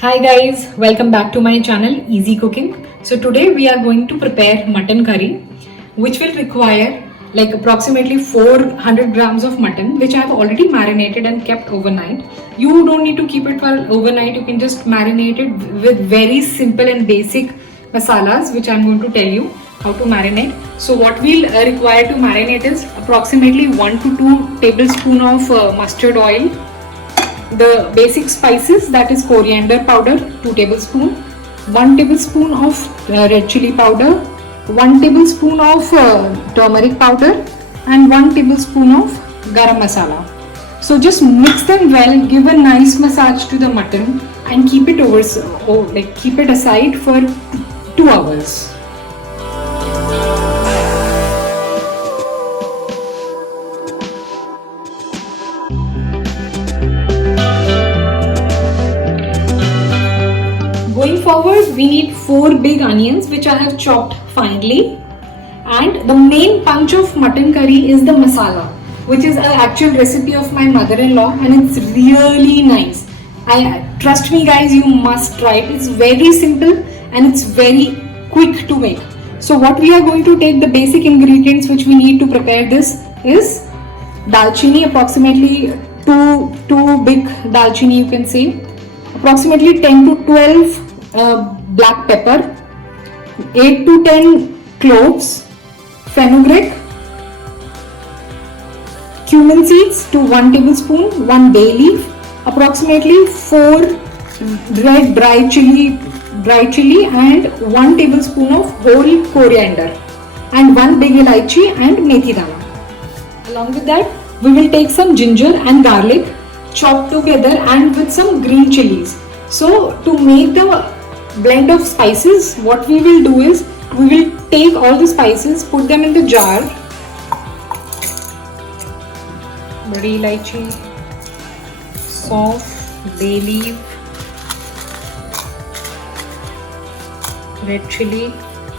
Hi guys, welcome back to my channel Easy Cooking. So today we are going to prepare mutton curry, which will require like approximately 400 grams of mutton, which I have already marinated and kept overnight. You don't need to keep it for overnight, you can just marinate it with very simple and basic masalas, which I'm going to tell you how to marinate. So what we'll require to marinate is approximately 1 to 2 tablespoon of mustard oil, the basic spices, that is coriander powder 2 tablespoon, 1 tablespoon of red chili powder, 1 tablespoon of turmeric powder, and 1 tablespoon of garam masala. So just mix them well, give a nice massage to the mutton and keep it keep it aside for 2 hours. Going forward, we need 4 big onions which I have chopped finely, and the main punch of mutton curry is the masala, which is an actual recipe of my mother-in-law, and it's really nice. Trust me guys, you must try it. It's very simple and it's very quick to make. So what we are going to take, the basic ingredients which we need to prepare this is dalchini, approximately two big dalchini you can say, approximately 10 to 12 black pepper, 8 to 10 cloves, fenugreek, cumin seeds to 1 tablespoon, 1 bay leaf, approximately 4 red dry chili and 1 tablespoon of whole coriander, and 1 big elaichi and methi dana. Along with that, we will take some ginger and garlic chopped together and with some green chilies. So to make the blend of spices, what we will do is we will take all the spices, put them in the jar. Badi elaichi, sauf, bay leaf, red chili,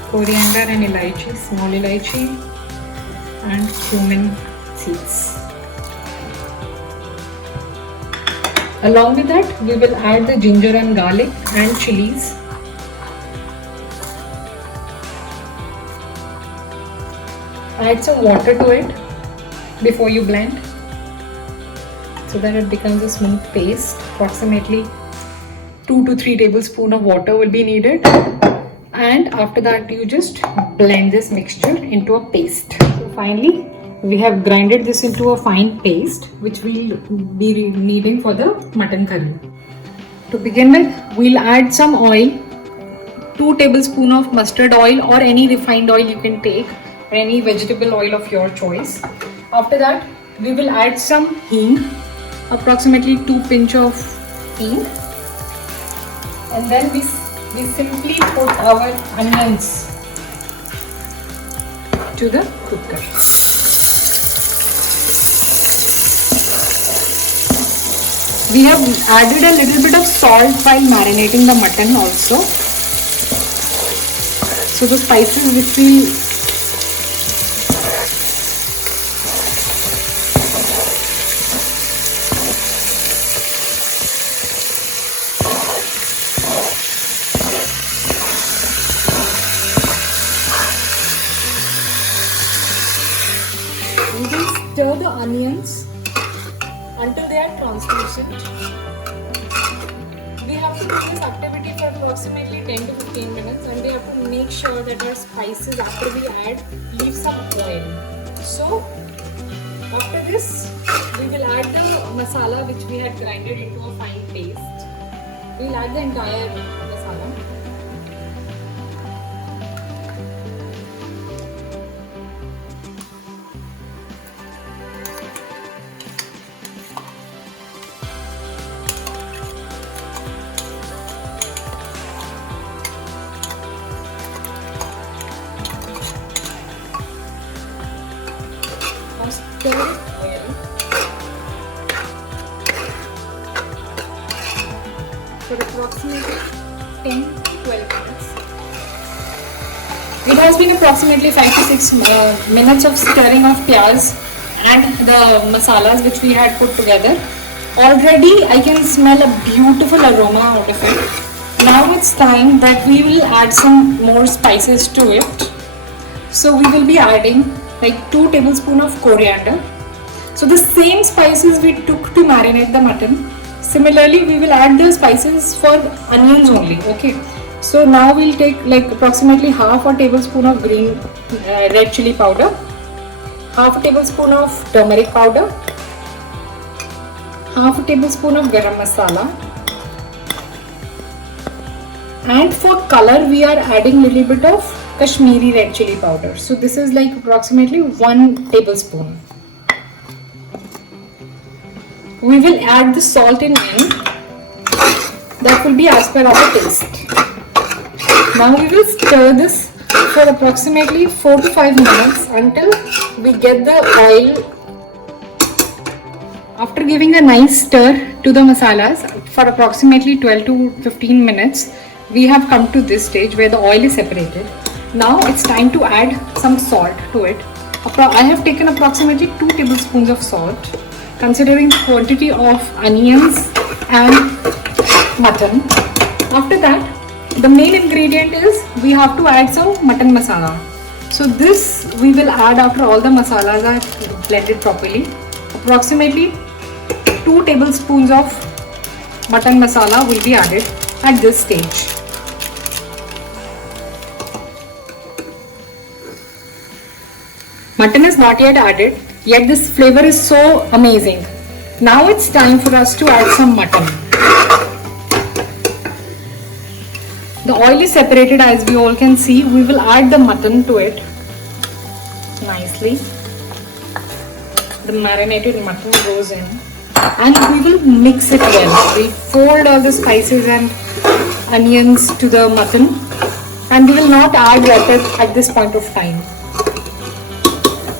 coriander and elaichi, small elaichi, and cumin seeds. Along with that, we will add the ginger and garlic and chilies. Add some water to it before you blend so that it becomes a smooth paste. Approximately 2 to 3 tablespoons of water will be needed, and after that you just blend this mixture into a paste. So finally we have grinded this into a fine paste which we'll be needing for the mutton curry. To begin with, we'll add some oil, 2 tablespoons of mustard oil or any refined oil you can take, or any vegetable oil of your choice. After that, we will add some hing, approximately 2 pinch of hing, and then we simply put our onions to the cooker. We have added a little bit of salt while marinating the mutton also. So the spices which we will stir the onions until they are translucent. We have to do this activity for approximately 10 to 15 minutes, and we have to make sure that our spices, after we add, leave some oil. So after this, we will add the masala which we had grinded into a fine paste. We will add the entire masala. Stir it well for approximately 10 to 12 minutes. It has been approximately 5 to 6 minutes of stirring of piyaz and the masalas which we had put together. Already I can smell a beautiful aroma out of it. Now it's time that we will add some more spices to it. So we will be adding like 2 tablespoons of coriander. So the same spices we took to marinate the mutton, similarly we will add the spices for onions only. Okay. So now we'll take like approximately half a tablespoon of green red chili powder, half a tablespoon of turmeric powder, half a tablespoon of garam masala, and for color we are adding little bit of Kashmiri red chili powder. So this is like approximately 1 tablespoon. We will add the salt in end. That will be as per our taste. Now we will stir this for approximately 4 to 5 minutes until we get the oil. After giving a nice stir to the masalas for approximately 12 to 15 minutes, we have come to this stage where the oil is separated. Now it's time to add some salt to it. I have taken approximately 2 tablespoons of salt, considering the quantity of onions and mutton. After that, the main ingredient is we have to add some mutton masala. So this we will add after all the masalas are blended properly. Approximately 2 tablespoons of mutton masala will be added at this stage. Mutton is not yet added, yet this flavor is so amazing. Now it's time for us to add some mutton. The oil is separated, as we all can see. We will add the mutton to it nicely. The marinated mutton goes in and we will mix it well. We fold all the spices and onions to the mutton, and we will not add water at this point of time.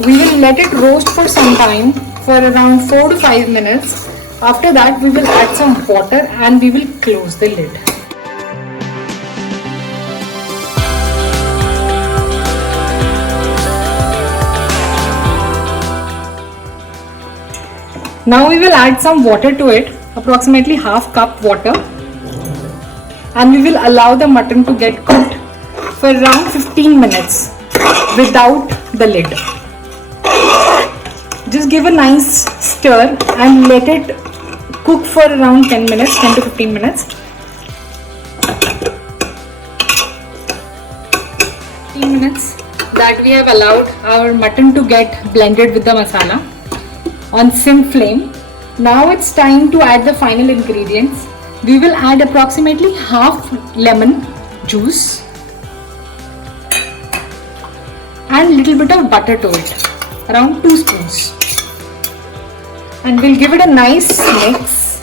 We will let it roast for some time, for around 4 to 5 minutes. After that, we will add some water and we will close the lid. Now we will add some water to it, approximately half cup water, and we will allow the mutton to get cooked for around 15 minutes without the lid. Just give a nice stir and let it cook for around 10 minutes, 10 to 15 minutes. 15 minutes that we have allowed our mutton to get blended with the masala on sim flame. Now it's time to add the final ingredients. We will add approximately half lemon juice and little bit of butter to it, around 2 spoons. And we'll give it a nice mix.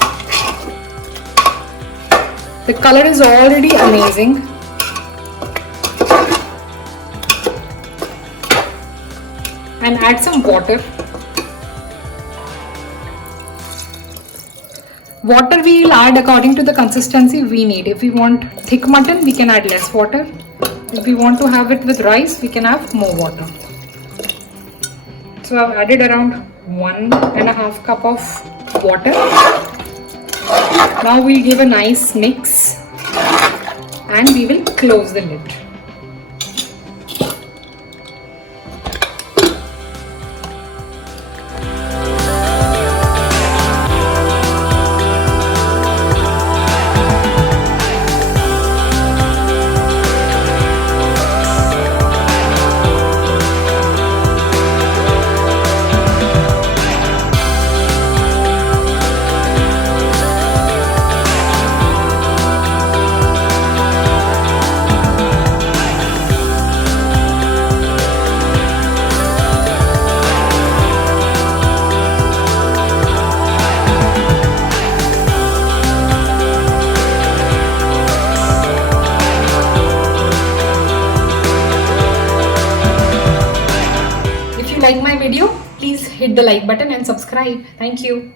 The color is already amazing. And add some water. Water we will add according to the consistency we need. If we want thick mutton, we can add less water. If we want to have it with rice, we can have more water. So I've added around 1.5 cup of water. Now we'll give a nice mix and we will close the lid. Like my video, please hit the like button and subscribe. Thank you.